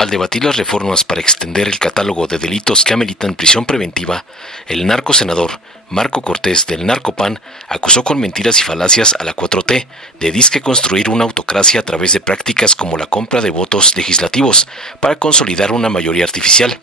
Al debatir las reformas para extender el catálogo de delitos que ameritan prisión preventiva, el narcosenador Marco Cortés del Narcopan acusó con mentiras y falacias a la 4T de disque construir una autocracia a través de prácticas como la compra de votos legislativos para consolidar una mayoría artificial.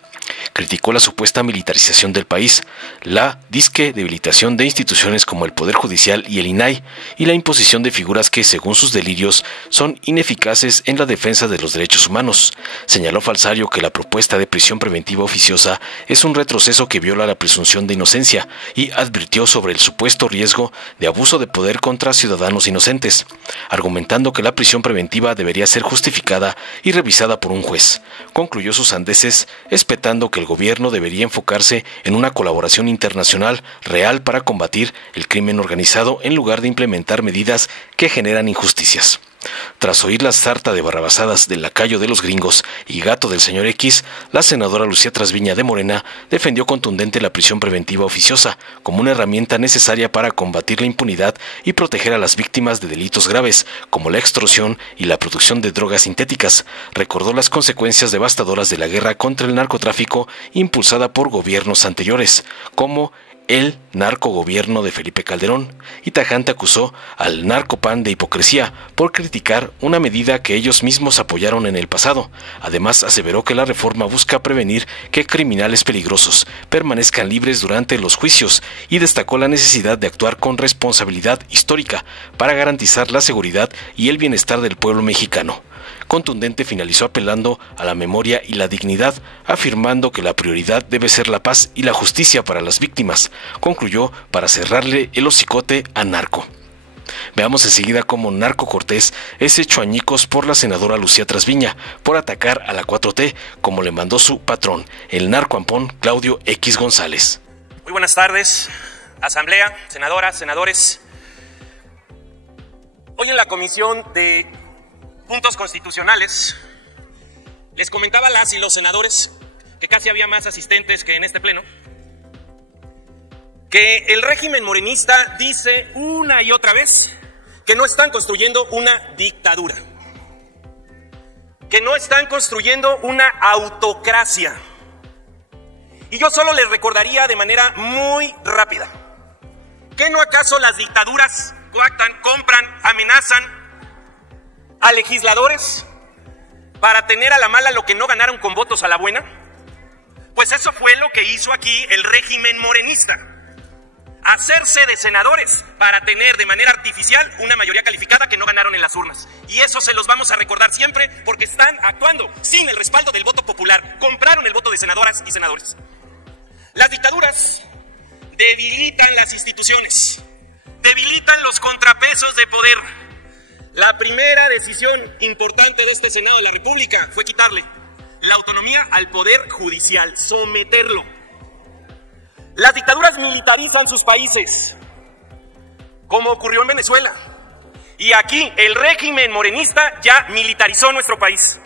Criticó la supuesta militarización del país, la disque debilitación de instituciones como el Poder Judicial y el INAI, y la imposición de figuras que, según sus delirios, son ineficaces en la defensa de los derechos humanos. Señaló Falsario que la propuesta de prisión preventiva oficiosa es un retroceso que viola la presunción de inocencia y advirtió sobre el supuesto riesgo de abuso de poder contra ciudadanos inocentes, argumentando que la prisión preventiva debería ser justificada y revisada por un juez. Concluyó sus sandeces espetando que el gobierno debería enfocarse en una colaboración internacional real para combatir el crimen organizado en lugar de implementar medidas que generan injusticias. Tras oír la sarta de barrabasadas del lacayo de los gringos y gato del señor X, la senadora Lucía Trasviña de Morena defendió contundente la prisión preventiva oficiosa como una herramienta necesaria para combatir la impunidad y proteger a las víctimas de delitos graves como la extorsión y la producción de drogas sintéticas. Recordó las consecuencias devastadoras de la guerra contra el narcotráfico impulsada por gobiernos anteriores, como el narcogobierno de Felipe Calderón, y tajante acusó al Narcopan de hipocresía por criticar una medida que ellos mismos apoyaron en el pasado. Además, aseveró que la reforma busca prevenir que criminales peligrosos permanezcan libres durante los juicios y destacó la necesidad de actuar con responsabilidad histórica para garantizar la seguridad y el bienestar del pueblo mexicano. Contundente finalizó apelando a la memoria y la dignidad, afirmando que la prioridad debe ser la paz y la justicia para las víctimas. Concluyó para cerrarle el hocicote a Narco. Veamos enseguida cómo Narco Cortés es hecho añicos por la senadora Lucía Trasviña por atacar a la 4T, como le mandó su patrón, el narcoampón Claudio X González. Muy buenas tardes, asamblea, senadoras, senadores. Hoy en la comisión de Puntos Constitucionales, les comentaba a las y los senadores, que casi había más asistentes que en este pleno, que el régimen morenista dice una y otra vez que no están construyendo una dictadura, que no están construyendo una autocracia. Y yo solo les recordaría de manera muy rápida, ¿que no acaso las dictaduras coactan, compran, amenazan a legisladores para tener a la mala lo que no ganaron con votos a la buena? Pues eso fue lo que hizo aquí el régimen morenista. Hacerse de senadores para tener de manera artificial una mayoría calificada que no ganaron en las urnas. Y eso se los vamos a recordar siempre porque están actuando sin el respaldo del voto popular. Compraron el voto de senadoras y senadores. Las dictaduras debilitan las instituciones, debilitan los contrapesos de poder. La primera decisión importante de este Senado de la República fue quitarle la autonomía al Poder Judicial, someterlo. Las dictaduras militarizan sus países, como ocurrió en Venezuela. Y aquí el régimen morenista ya militarizó nuestro país.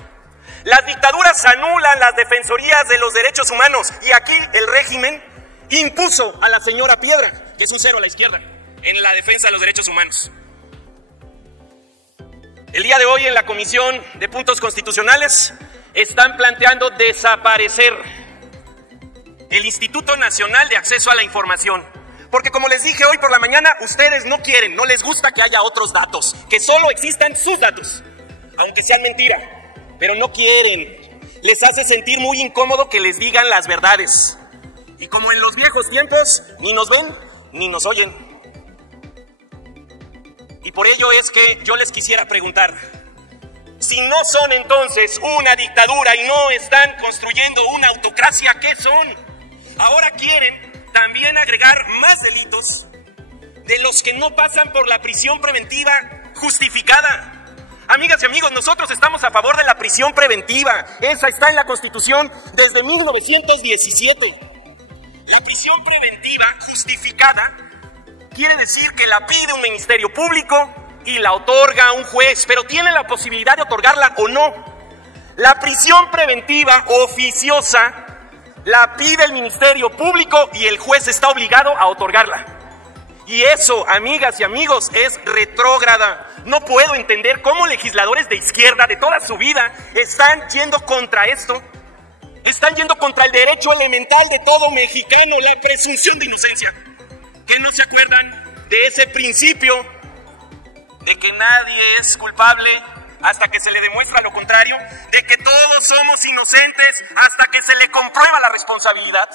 Las dictaduras anulan las defensorías de los derechos humanos. Y aquí el régimen impuso a la señora Piedra, que es un cero a la izquierda, en la defensa de los derechos humanos. El día de hoy en la Comisión de Puntos Constitucionales están planteando desaparecer el Instituto Nacional de Acceso a la Información. Porque como les dije hoy por la mañana, ustedes no quieren, no les gusta que haya otros datos, que solo existan sus datos, aunque sean mentira, pero no quieren. Les hace sentir muy incómodo que les digan las verdades. Y como en los viejos tiempos, ni nos ven ni nos oyen. Y por ello es que yo les quisiera preguntar, si no son entonces una dictadura y no están construyendo una autocracia, ¿qué son? Ahora quieren también agregar más delitos de los que no pasan por la prisión preventiva justificada. Amigas y amigos, nosotros estamos a favor de la prisión preventiva. Esa está en la Constitución desde 1917. La prisión preventiva justificada quiere decir que la pide un ministerio público y la otorga un juez, pero tiene la posibilidad de otorgarla o no. La prisión preventiva oficiosa la pide el ministerio público y el juez está obligado a otorgarla. Y eso, amigas y amigos, es retrógrada, No puedo entender cómo legisladores de izquierda de toda su vida están yendo contra esto. Están yendo contra el derecho elemental de todo mexicano, la presunción de inocencia. ¿Que no se acuerdan de ese principio de que nadie es culpable hasta que se le demuestra lo contrario? De que todos somos inocentes hasta que se le comprueba la responsabilidad.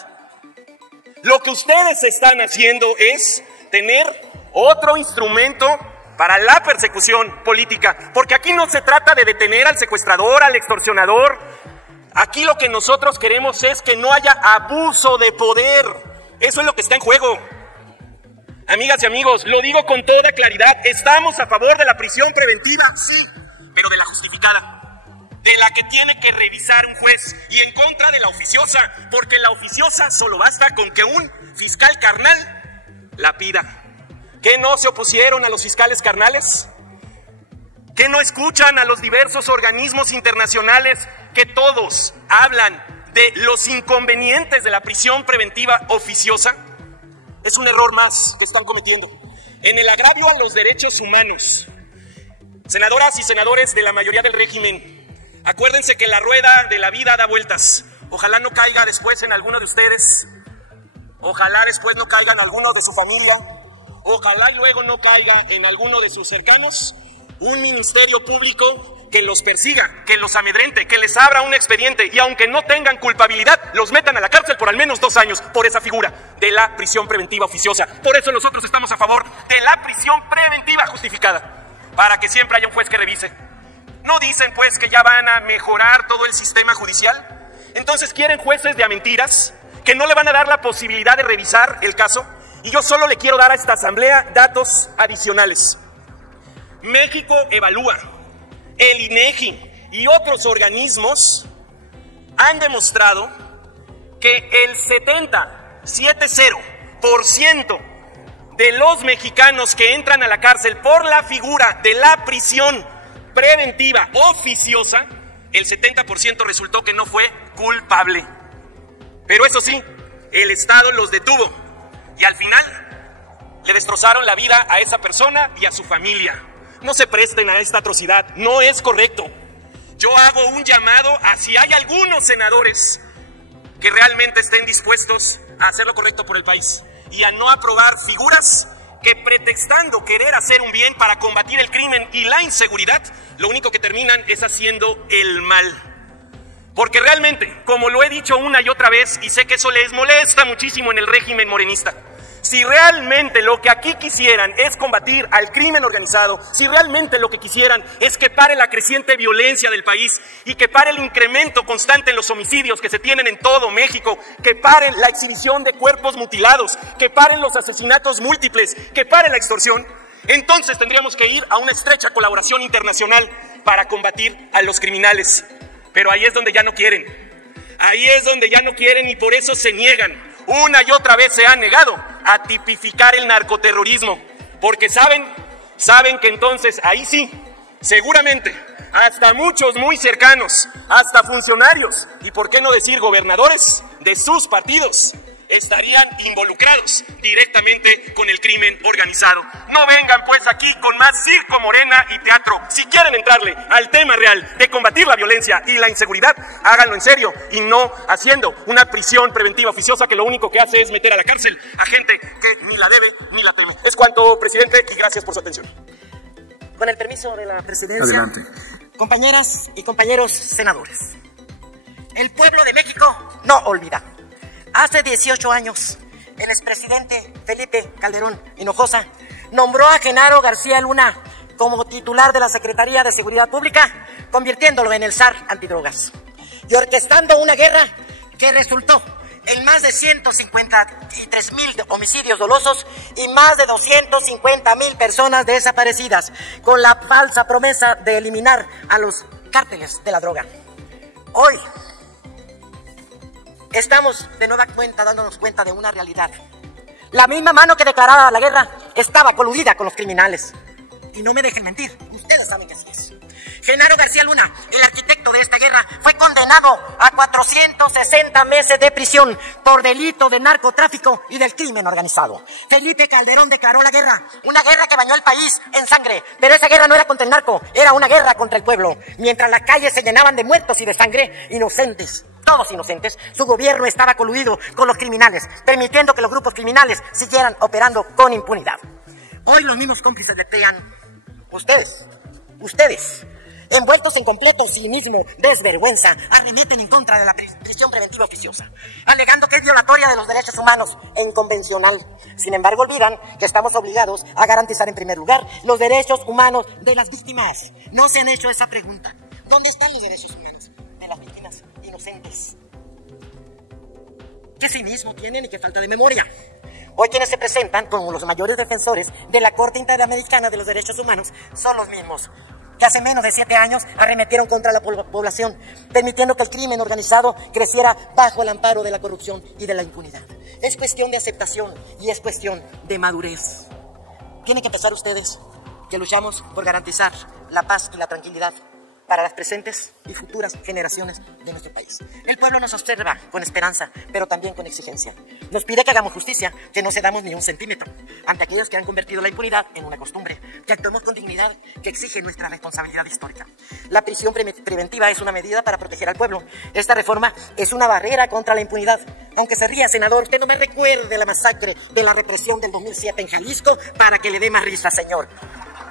Lo que ustedes están haciendo es tener otro instrumento para la persecución política, porque aquí no se trata de detener al secuestrador, al extorsionador. Aquí lo que nosotros queremos es que no haya abuso de poder. Eso es lo que está en juego. Amigas y amigos, lo digo con toda claridad, estamos a favor de la prisión preventiva, sí, pero de la justificada, de la que tiene que revisar un juez, y en contra de la oficiosa, porque la oficiosa solo basta con que un fiscal carnal la pida. ¿Qué no se opusieron a los fiscales carnales? ¿Qué no escuchan a los diversos organismos internacionales que todos hablan de los inconvenientes de la prisión preventiva oficiosa? Es un error más que están cometiendo. En el agravio a los derechos humanos, senadoras y senadores de la mayoría del régimen, acuérdense que la rueda de la vida da vueltas. Ojalá no caiga después en alguno de ustedes. Ojalá después no caiga en alguno de su familia. Ojalá luego no caiga en alguno de sus cercanos un ministerio público que los persiga, que los amedrente, que les abra un expediente y aunque no tengan culpabilidad, los metan a la cárcel por al menos 2 años por esa figura de la prisión preventiva oficiosa. Por eso nosotros estamos a favor de la prisión preventiva justificada, para que siempre haya un juez que revise. ¿No dicen pues que ya van a mejorar todo el sistema judicial? Entonces quieren jueces de a mentiras, que no le van a dar la posibilidad de revisar el caso. Y yo solo le quiero dar a esta asamblea datos adicionales. México Evalúa, el INEGI y otros organismos han demostrado que el 70% de los mexicanos que entran a la cárcel por la figura de la prisión preventiva oficiosa, el 70% resultó que no fue culpable. Pero eso sí, el Estado los detuvo y al final le destrozaron la vida a esa persona y a su familia. No se presten a esta atrocidad, no es correcto. Yo hago un llamado a si hay algunos senadores que realmente estén dispuestos a hacer lo correcto por el país y a no aprobar figuras que, pretextando querer hacer un bien para combatir el crimen y la inseguridad, lo único que terminan es haciendo el mal. Porque realmente, como lo he dicho una y otra vez, y sé que eso les molesta muchísimo en el régimen morenista, si realmente lo que aquí quisieran es combatir al crimen organizado, si realmente lo que quisieran es que pare la creciente violencia del país y que pare el incremento constante en los homicidios que se tienen en todo México, que paren la exhibición de cuerpos mutilados, que paren los asesinatos múltiples, que pare la extorsión, entonces tendríamos que ir a una estrecha colaboración internacional para combatir a los criminales. Pero ahí es donde ya no quieren. Ahí es donde ya no quieren y por eso se niegan. Una y otra vez se han negado a tipificar el narcoterrorismo, porque saben que entonces ahí sí, seguramente, hasta muchos muy cercanos, hasta funcionarios, y por qué no decir gobernadores de sus partidos, estarían involucrados directamente con el crimen organizado. No vengan pues aquí con más circo, morena y teatro. Si quieren entrarle al tema real de combatir la violencia y la inseguridad, háganlo en serio y no haciendo una prisión preventiva oficiosa que lo único que hace es meter a la cárcel a gente que ni la debe ni la teme. Es cuanto, presidente, y gracias por su atención. Con el permiso de la presidencia, adelante. Compañeras y compañeros senadores, el pueblo de México no olvida. Hace 18 años, el expresidente Felipe Calderón Hinojosa nombró a Genaro García Luna como titular de la Secretaría de Seguridad Pública, convirtiéndolo en el zar antidrogas, y orquestando una guerra que resultó en más de 153,000 homicidios dolosos y más de 250,000 personas desaparecidas, con la falsa promesa de eliminar a los cárteles de la droga. Hoy estamos de nueva cuenta dándonos cuenta de una realidad. La misma mano que declaraba la guerra estaba coludida con los criminales. Y no me dejen mentir, ustedes saben que así es. Genaro García Luna, el arquitecto de esta guerra, fue condenado a 460 meses de prisión por delito de narcotráfico y del crimen organizado. Felipe Calderón declaró la guerra, una guerra que bañó el país en sangre, pero esa guerra no era contra el narco, era una guerra contra el pueblo. Mientras las calles se llenaban de muertos y de sangre, inocentes, todos inocentes, su gobierno estaba coludido con los criminales, permitiendo que los grupos criminales siguieran operando con impunidad. Hoy los mismos cómplices declaran, ustedes, envueltos en completo cinismo, desvergüenza, arremeten en contra de la prisión preventiva oficiosa, alegando que es violatoria de los derechos humanos e inconvencional. Sin embargo, olvidan que estamos obligados a garantizar en primer lugar los derechos humanos de las víctimas. No se han hecho esa pregunta. ¿Dónde están los derechos humanos de las víctimas inocentes? ¿Qué cinismo tienen y qué falta de memoria? Hoy quienes se presentan como los mayores defensores de la Corte Interamericana de los Derechos Humanos son los mismos que hace menos de 7 años arremetieron contra la población, permitiendo que el crimen organizado creciera bajo el amparo de la corrupción y de la impunidad. Es cuestión de aceptación y es cuestión de madurez. Tienen que pensar ustedes que luchamos por garantizar la paz y la tranquilidad para las presentes y futuras generaciones de nuestro país. El pueblo nos observa con esperanza, pero también con exigencia. Nos pide que hagamos justicia, que no cedamos ni un centímetro ante aquellos que han convertido la impunidad en una costumbre, que actuemos con dignidad que exige nuestra responsabilidad histórica. La prisión preventiva es una medida para proteger al pueblo. Esta reforma es una barrera contra la impunidad. Aunque se ría, senador, usted no me recuerde la masacre de la represión del 2007 en Jalisco para que le dé más risa, señor.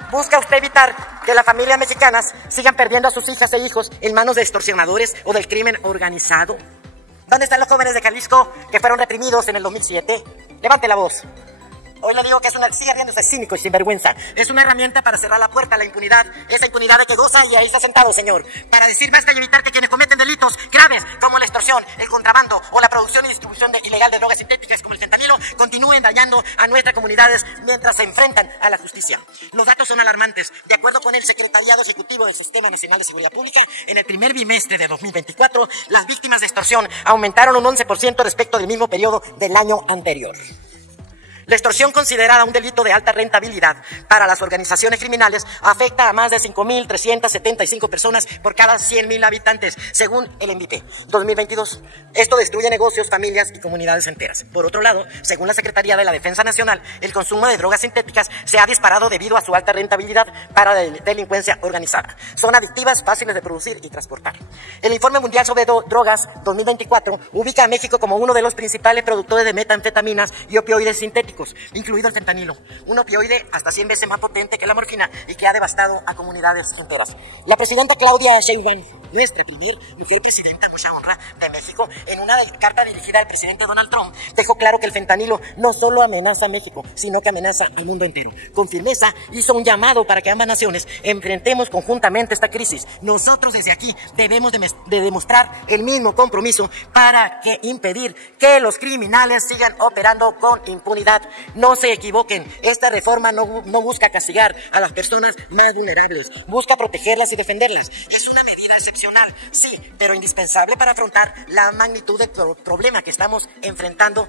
¿Busca usted evitar que las familias mexicanas sigan perdiendo a sus hijas e hijos en manos de extorsionadores o del crimen organizado? ¿Dónde están los jóvenes de Jalisco que fueron reprimidos en el 2007? Levante la voz. Hoy le digo que sigue riéndose cínico y sinvergüenza. Es una herramienta para cerrar la puerta a la impunidad. Esa impunidad de que goza y ahí está sentado, señor. Para decir basta y evitar que quienes cometen delitos graves como la extorsión, el contrabando o la producción y distribución ilegal de drogas sintéticas como el fentanilo continúen dañando a nuestras comunidades mientras se enfrentan a la justicia. Los datos son alarmantes. De acuerdo con el Secretariado Ejecutivo del Sistema Nacional de Seguridad Pública, en el primer bimestre de 2024, las víctimas de extorsión aumentaron un 11% respecto del mismo periodo del año anterior. La extorsión, considerada un delito de alta rentabilidad para las organizaciones criminales, afecta a más de 5.375 personas por cada 100.000 habitantes, según el MVP 2022. Esto destruye negocios, familias y comunidades enteras. Por otro lado, según la Secretaría de la Defensa Nacional, el consumo de drogas sintéticas se ha disparado debido a su alta rentabilidad para la delincuencia organizada. Son adictivas, fáciles de producir y transportar. El Informe Mundial sobre Drogas 2024 ubica a México como uno de los principales productores de metanfetaminas y opioides sintéticos, incluido el fentanilo, un opioide hasta 100 veces más potente que la morfina y que ha devastado a comunidades enteras. La presidenta Claudia Sheinbaum, nuestra primera mujer presidenta, mucha honra, de México, en una carta dirigida al presidente Donald Trump, dejó claro que el fentanilo no solo amenaza a México, sino que amenaza al mundo entero. Con firmeza hizo un llamado para que ambas naciones enfrentemos conjuntamente esta crisis. Nosotros desde aquí debemos de demostrar el mismo compromiso para impedir que los criminales sigan operando con impunidad. No se equivoquen, esta reforma no busca castigar a las personas más vulnerables, busca protegerlas y defenderlas. Es una medida excepcional, sí, pero indispensable para afrontar la magnitud del problema que estamos enfrentando,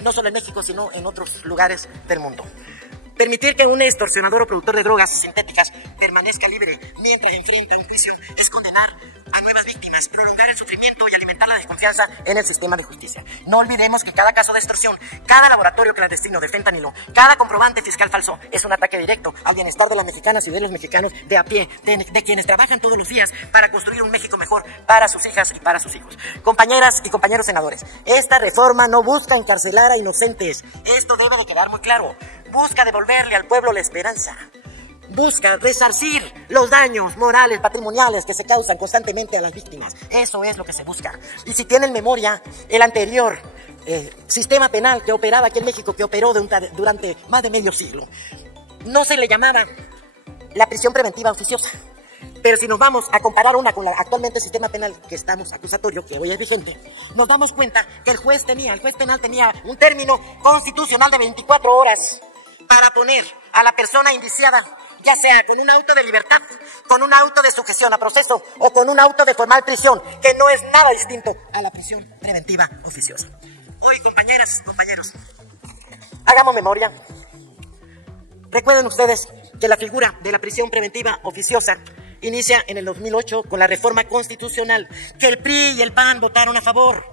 no solo en México, sino en otros lugares del mundo. Permitir que un extorsionador o productor de drogas sintéticas permanezca libre mientras enfrenta un juicio es condenar a nuevas víctimas, prolongar el sufrimiento y alimentar la desconfianza en el sistema de justicia. No olvidemos que cada caso de extorsión, cada laboratorio clandestino de fentanilo, cada comprobante fiscal falso es un ataque directo al bienestar de las mexicanas y de los mexicanos de a pie, de quienes trabajan todos los días para construir un México mejor para sus hijas y para sus hijos. Compañeras y compañeros senadores, esta reforma no busca encarcelar a inocentes. Esto debe de quedar muy claro. Busca devolverle al pueblo la esperanza. Busca resarcir los daños morales, patrimoniales que se causan constantemente a las víctimas. Eso es lo que se busca. Y si tienen memoria, el anterior sistema penal que operaba aquí en México, que operó durante más de medio siglo, no se le llamaba la prisión preventiva oficiosa. Pero si nos vamos a comparar una con la actualmente sistema penal que estamos acusatorio, que hoy es vigente, nos damos cuenta que el juez penal tenía un término constitucional de 24 horas para poner a la persona indiciada, ya sea con un auto de libertad, con un auto de sujeción a proceso o con un auto de formal prisión, que no es nada distinto a la prisión preventiva oficiosa. Hoy, compañeras, compañeros, hagamos memoria. Recuerden ustedes que la figura de la prisión preventiva oficiosa inicia en el 2008 con la reforma constitucional que el PRI y el PAN votaron a favor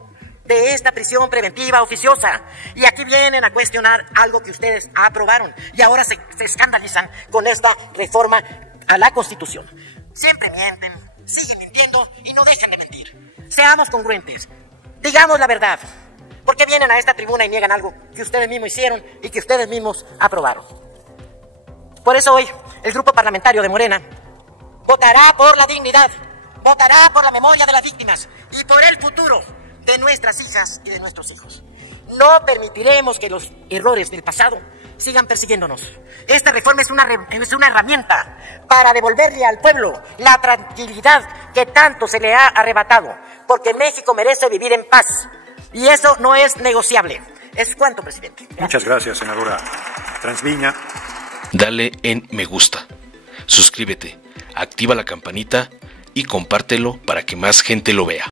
de esta prisión preventiva oficiosa. Y aquí vienen a cuestionar algo que ustedes aprobaron y ahora se escandalizan con esta reforma a la Constitución. Siempre mienten, siguen mintiendo y no dejan de mentir. Seamos congruentes, digamos la verdad. ¿Por qué vienen a esta tribuna y niegan algo que ustedes mismos hicieron y que ustedes mismos aprobaron? Por eso hoy el grupo parlamentario de Morena votará por la dignidad, votará por la memoria de las víctimas y por el futuro de nuestras hijas y de nuestros hijos. No permitiremos que los errores del pasado sigan persiguiéndonos. Esta reforma es una herramienta para devolverle al pueblo la tranquilidad que tanto se le ha arrebatado, porque México merece vivir en paz. Y eso no es negociable. ¿Es cuánto, presidente? Muchas gracias, senadora Transviña. Dale en me gusta, suscríbete, activa la campanita y compártelo para que más gente lo vea.